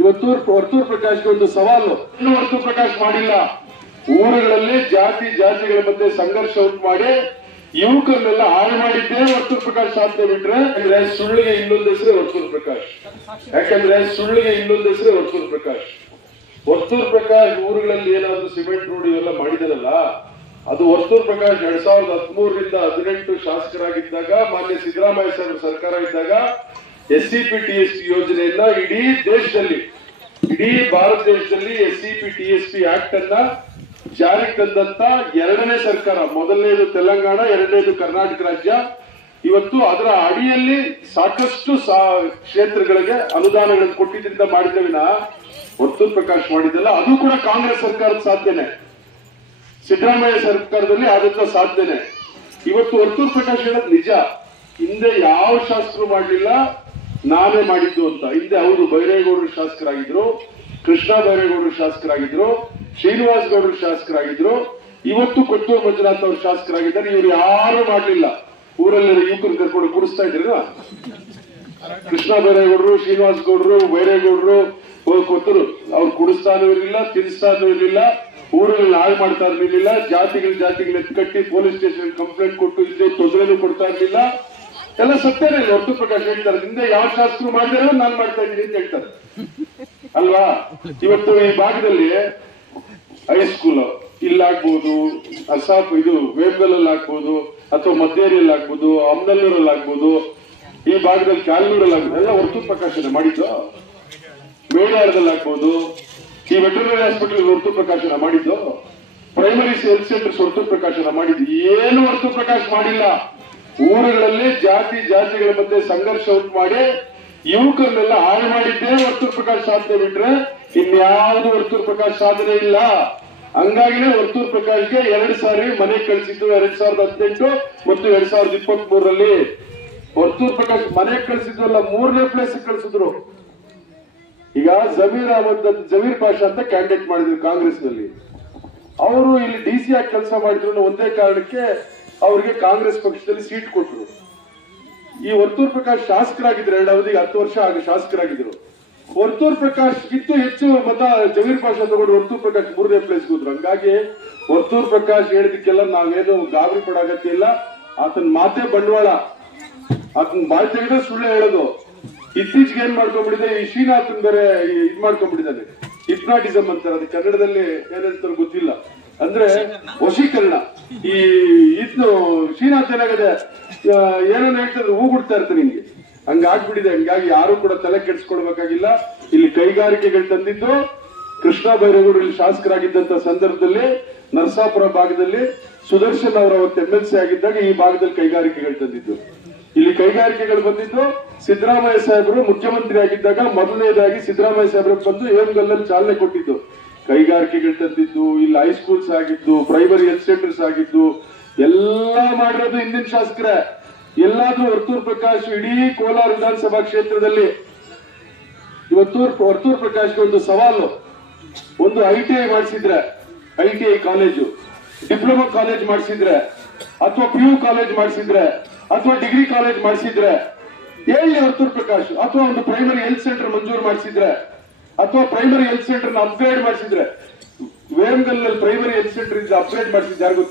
ಇವತ್ತು ವರ್ತೂರ್ ಪ್ರಕಾಶ್ಗೆ ಒಂದು ಸವಾಲು. ಇನ್ನು ವರ್ತೂರ್ ಪ್ರಕಾಶ್ ಮಾಡಿಲ್ಲ. ಊರುಗಳಲ್ಲಿ ಜಾತಿಗಳ ಮಧ್ಯೆ ಸಂಘರ್ಷ ಉಂಟು ಮಾಡಿ ಯುವಕರನ್ನೆಲ್ಲ ಹಾಳು ಮಾಡಿದ್ದೇ ವರ್ತೂರ್ ಪ್ರಕಾಶ್ ಸಾಧನೆ ಬಿಟ್ರೆ, ಸುಳ್ಳಿಗೆ ಇನ್ನೊಂದು ಹೆಸರೇ ವರ್ತೂರ್ ಪ್ರಕಾಶ್. ಯಾಕಂದ್ರೆ ಸುಳ್ಳಿಗೆ ಇನ್ನೊಂದು ಹೆಸರೇ ವರ್ತೂರ್ ಪ್ರಕಾಶ್. ವರ್ತೂರ್ ಪ್ರಕಾಶ್ ಊರುಗಳಲ್ಲಿ ಏನಾದ್ರು ಸಿಮೆಂಟ್ ರೋಡ್ ಇವೆಲ್ಲ ಮಾಡಿದಾರಲ್ಲ, ಅದು ವರ್ತೂರ್ ಪ್ರಕಾಶ್ 2013ರಿಂದ 18 ಶಾಸಕರಾಗಿದ್ದಾಗ, ಮಾನ್ಯ ಸಿದ್ದರಾಮಯ್ಯ ಸಾಹೇಬ್ ಸರ್ಕಾರ ಇದ್ದಾಗ SCP-TSP ಯೋಜನೆಯನ್ನ ಇಡೀ ಭಾರತ ದೇಶದಲ್ಲಿ SCP-TSP ಆಕ್ಟ್ ಅನ್ನ ಜಾರಿಗೆ ತಂದಂತ ಎರಡನೇ ಸರ್ಕಾರ. ಮೊದಲನೇದು ತೆಲಂಗಾಣ, ಎರಡನೇದು ಕರ್ನಾಟಕ ರಾಜ್ಯ. ಇವತ್ತು ಅದರ ಅಡಿಯಲ್ಲಿ ಸಾಕಷ್ಟು ಕ್ಷೇತ್ರಗಳಿಗೆ ಅನುದಾನಗಳನ್ನು ಕೊಟ್ಟಿದ್ರಿಂದ ಮಾಡಿದ್ವಿನ ವರ್ತೂರ್ ಪ್ರಕಾಶ್ ಮಾಡಿದ್ದಲ್ಲ, ಅದು ಕೂಡ ಕಾಂಗ್ರೆಸ್ ಸರ್ಕಾರದ ಸಾಧನೆ, ಸಿದ್ದರಾಮಯ್ಯ ಸರ್ಕಾರದಲ್ಲಿ ಆದಂತ ಸಾಧನೆ. ಇವತ್ತು ವರ್ತೂರ್ ಪ್ರಕಾಶ್ ಹೇಳೋದು ನಿಜ. ಹಿಂದೆ ಯಾವ ಶಾಸಕರು ಮಾಡಲಿಲ್ಲ, ನಾನೇ ಮಾಡಿದ್ದು ಅಂತ. ಹಿಂದೆ ಅವರು ಬೈರೇಗೌಡರು ಶಾಸಕರಾಗಿದ್ರು, ಕೃಷ್ಣ ಬೈರೇಗೌಡರು ಶಾಸಕರಾಗಿದ್ರು, ಶ್ರೀನಿವಾಸ್ ಗೌಡರು ಶಾಸಕರಾಗಿದ್ರು, ಇವತ್ತು ಕೊಟ್ಟೂರು ಮಂಜುನಾಥ್ ಅವರು ಶಾಸಕರಾಗಿದ್ದಾರೆ. ಇವರು ಯಾರು ಮಾಡಲಿಲ್ಲ. ಊರಲ್ಲಿ ಯುವಕರು ಕರ್ಕೊಂಡು ಕುಡಿಸ್ತಾ ಇದ್ರಲ್ಲ, ಕೃಷ್ಣ ಬೈರೇಗೌಡರು, ಶ್ರೀನಿವಾಸ್ ಗೌಡರು, ಬೈರೇಗೌಡರು, ಕೊಟ್ಟೂರು ಅವ್ರು ಕುಡಿಸ್ತಾನೂ ಇರಲಿಲ್ಲ, ತಿನ್ನಿಸ್ತಾನೂ ಇರಲಿಲ್ಲ, ಊರಲ್ಲಿ ಹಾಳು ಮಾಡ್ತಾ ಇರಲಿಲ್ಲ. ಜಾತಿಗಳು ಎತ್ಕಟ್ಟಿ ಪೊಲೀಸ್ ಸ್ಟೇಷನ್ ಕಂಪ್ಲೇಂಟ್ ಕೊಟ್ಟು ಇಲ್ಲದೆ ತೊಂದರೆನೂ ಕೊಡ್ತಾ ಇರಲಿಲ್ಲ. ಎಲ್ಲ ಸತ್ಯನೇ. ವರ್ತೂರ್ ಪ್ರಕಾಶ್ ಹೇಳ್ತಾರೆ, ಹಿಂದೆ ಯಾವ ಶಾಸಕರು ಮಾಡಿದಾರೋ ನಾನು ಮಾಡ್ತಾ ಇದ್ದೀನಿ ಅಂತ ಹೇಳ್ತಾರೆ ಅಲ್ವಾ. ಇವತ್ತು ಈ ಭಾಗದಲ್ಲಿ ಹೈಸ್ಕೂಲ್ ಇಲ್ಲಾಗ್ಬೋದು, ಇದು ವೇಬ್ಗಲಲ್ಲಿ ಆಗ್ಬೋದು, ಅಥವಾ ಮದ್ದೇರಿಯಲ್ಲಿ ಆಗ್ಬೋದು, ಅಮ್ನಲ್ಲೂರಲ್ಲಿ ಆಗ್ಬೋದು, ಈ ಭಾಗದಲ್ಲಿ ಕ್ಯಾಲ್ನೂರಲ್ಲಿ ಆಗ್ಬೋದು, ಎಲ್ಲ ವರ್ತೂರ್ ಪ್ರಕಾಶನ ಮಾಡಿದ್ದು. ಮೇಡಾಳದಲ್ಲಿ ಆಗ್ಬೋದು, ಈ ವೆಟರ್ನರಿ ಹಾಸ್ಪಿಟಲ್ ವರ್ತೂರ್ ಪ್ರಕಾಶನ ಮಾಡಿದ್ದು. ಪ್ರೈಮರಿ ಹೆಲ್ತ್ ಸೆಂಟರ್ಸ್ ವರ್ತೂರ್ ಪ್ರಕಾಶನ ಮಾಡಿದ್ದು. ಏನು ವರ್ತೂರ್ ಪ್ರಕಾಶ್ ಮಾಡಿಲ್ಲ. ಊರುಗಳಲ್ಲಿ ಜಾತಿಗಳ ಮಧ್ಯೆ ಸಂಘರ್ಷ ಉಂಟು ಮಾಡಿ ಯುವಕರನ್ನೆಲ್ಲ ಹಾಳು ಮಾಡಿದ್ದೇ ವರ್ತೂರ್ ಪ್ರಕಾಶ್ ಸಾಧನೆ ಬಿಟ್ರೆ ಇನ್ಯಾವುದು ವರ್ತೂರ್ ಪ್ರಕಾಶ್ ಸಾಧನೆ ಇಲ್ಲ. ಹಂಗಾಗಿನೇ ವರ್ತೂರ್ ಪ್ರಕಾಶ್ಗೆ 2 ಸಾರಿ ಮನೆ ಕಳಿಸಿದ್ದು. 2018 ಮತ್ತು 2023ರಲ್ಲಿ ವರ್ತೂರ್ ಪ್ರಕಾಶ್ ಮನೆ ಕಳಿಸಿದ್ದು ಅಲ್ಲ, 3ನೇ ಪ್ಲೇಸ್ ಕಳಿಸಿದ್ರು. ಈಗ ಜಮೀರ್ ಪಾಷಾ ಅಂತ ಕ್ಯಾಂಡಿಡೇಟ್ ಮಾಡಿದ್ರು ಕಾಂಗ್ರೆಸ್ ನಲ್ಲಿ. ಅವರು ಇಲ್ಲಿ DC ಆಗಿ ಕೆಲಸ ಮಾಡಿದ್ರು. ಒಂದೇ ಕಾರಣಕ್ಕೆ ಅವರಿಗೆ ಕಾಂಗ್ರೆಸ್ ಪಕ್ಷದಲ್ಲಿ ಸೀಟ್ ಕೊಟ್ಟರು. ಈ ವರ್ತೂರ್ ಪ್ರಕಾಶ್ ಶಾಸಕರಾಗಿದ್ರು, 2 ಅವಧಿಗೆ 10 ವರ್ಷ ಆಗ ಶಾಸಕರಾಗಿದ್ರು. ವರ್ತೂರ್ ಪ್ರಕಾಶ್ ಗಿಂತ ಹೆಚ್ಚು ಮತ ಜಮೀರ್ ಪಾಷಾ ತಗೊಂಡು ವರ್ತೂರ್ ಪ್ರಕಾಶ್ 3ನೇ ಪ್ಲೇಸ್ ಹೋದ್ರು. ಹಂಗಾಗಿ ವರ್ತೂರ್ ಪ್ರಕಾಶ್ ಹೇಳಿದಕ್ಕೆಲ್ಲ ನಾವೇನು ಗಾಬರಿ ಪಡಾಗತ್ಯ ಇಲ್ಲ. ಆತನ ಮಾತೆ ಬಂಡವಾಳ, ಆತನ ಬಾಯಿ ತೆಗೆದ್ರೆ ಸುಳ್ಳು ಹೇಳೋದು. ಇತ್ತೀಚೆಗೆ ಏನ್ ಮಾಡ್ಕೊಂಡ್ಬಿಟ್ಟಿದೆ, ಈ ಶ್ರೀನಾಥನ್ ಬೇರೆ ಇದ್ ಮಾಡ್ಕೊಂಡ್ಬಿಟ್ಟಿದ್ದಾನೆ, ಹಿಪ್ನಾಟಿಸಮ್ ಅಂತಾರೆ. ಅದು ಕನ್ನಡದಲ್ಲಿ ಏನಂತಾರೆ ಗೊತ್ತಿಲ್ಲ, ಅಂದ್ರೆ ವಶೀಕರಣ. ಈ ಇದ್ನು ಶ್ರೀನಾಥ್ ಏನಾಗದೆ ಏನೇನು ಹೇಳ್ತಾರೆ, ಹೂಗುಡ್ತಾ ಇರ್ತಾರೆ ಹಿಂಗೆ, ಹಂಗಾಗ್ಬಿಟ್ಟಿದೆ. ಹಂಗಾಗಿ ಯಾರು ಕೂಡ ತಲೆ ಕೆಡಿಸ್ಕೊಳ್ಬೇಕಾಗಿಲ್ಲ. ಇಲ್ಲಿ ಕೈಗಾರಿಕೆಗಳು ತಂದಿದ್ದು ಕೃಷ್ಣ ಬೈರೇಗೌಡರು ಇಲ್ಲಿ ಶಾಸಕರಾಗಿದ್ದಂತ ಸಂದರ್ಭದಲ್ಲಿ ನರಸಾಪುರ ಭಾಗದಲ್ಲಿ ಸುದರ್ಶನ್ ಅವರು ಅವತ್ತು MLC ಆಗಿದ್ದಾಗ ಈ ಭಾಗದಲ್ಲಿ ಕೈಗಾರಿಕೆಗಳು ತಂದಿದ್ದು. ಇಲ್ಲಿ ಕೈಗಾರಿಕೆಗಳು ಬಂದಿದ್ದು ಸಿದ್ದರಾಮಯ್ಯ ಸಾಹೇಬರು ಮುಖ್ಯಮಂತ್ರಿ ಆಗಿದ್ದಾಗ ಮೊದಲನೇದಾಗಿ ಸಿದ್ದರಾಮಯ್ಯ ಸಾಹೇಬರು ಬಂದು ಹೇಮಗಲ್ಲಲ್ಲಿ ಚಾಲನೆ ಕೊಟ್ಟಿದ್ದು. ಕೈಗಾರಿಕೆಗಳು ತಂದಿದ್ದು, ಇಲ್ಲಿ ಹೈಸ್ಕೂಲ್ಸ್ ಆಗಿದ್ದು, ಪ್ರೈಮರಿ ಹೆಲ್ತ್ ಸೆಂಟರ್ಸ್ ಆಗಿದ್ದು, ಎಲ್ಲ ಮಾಡಿರೋದು ಹಿಂದಿನ ಶಾಸಕರೇ. ಎಲ್ಲಾದ್ರೂ ವರ್ತೂರ್ ಪ್ರಕಾಶ್ ಇಡೀ ಕೋಲಾರ ವಿಧಾನಸಭಾ ಕ್ಷೇತ್ರದಲ್ಲಿ ಇವತ್ತು ವರ್ತೂರ್ ಪ್ರಕಾಶ್ಗೆ ಒಂದು ಸವಾಲು. ಒಂದು ITI ಮಾಡಿಸಿದ್ರೆ, ITI ಕಾಲೇಜು, ಡಿಪ್ಲೊಮಾ ಕಾಲೇಜ್ ಮಾಡಿಸಿದ್ರೆ, ಅಥವಾ PU ಕಾಲೇಜ್ ಮಾಡಿಸಿದ್ರೆ, ಅಥವಾ ಡಿಗ್ರಿ ಕಾಲೇಜ್ ಮಾಡಿಸಿದ್ರೆ ಹೇಳಿ ವರ್ತೂರ್ ಪ್ರಕಾಶ್. ಅಥವಾ ಒಂದು ಪ್ರೈಮರಿ ಹೆಲ್ತ್ ಸೆಂಟರ್ ಮಂಜೂರು ಮಾಡಿಸಿದ್ರೆ, ಅಥವಾ ಪ್ರೈಮರಿ ಹೆಲ್ತ್ ಸೆಂಟರ್ ಅಪ್ಗ್ರೇಡ್ ಮಾಡಿಸಿದ್ರೆ. ವೇಮಗಲ್ನಲ್ಲಿ ಪ್ರೈಮರಿ ಹೆಲ್ತ್ ಸೆಂಟರ್ ಅಪ್ಗ್ರೇಡ್ ಮಾಡಿಸಿದ್ರೆ ಯಾರಿಗೂ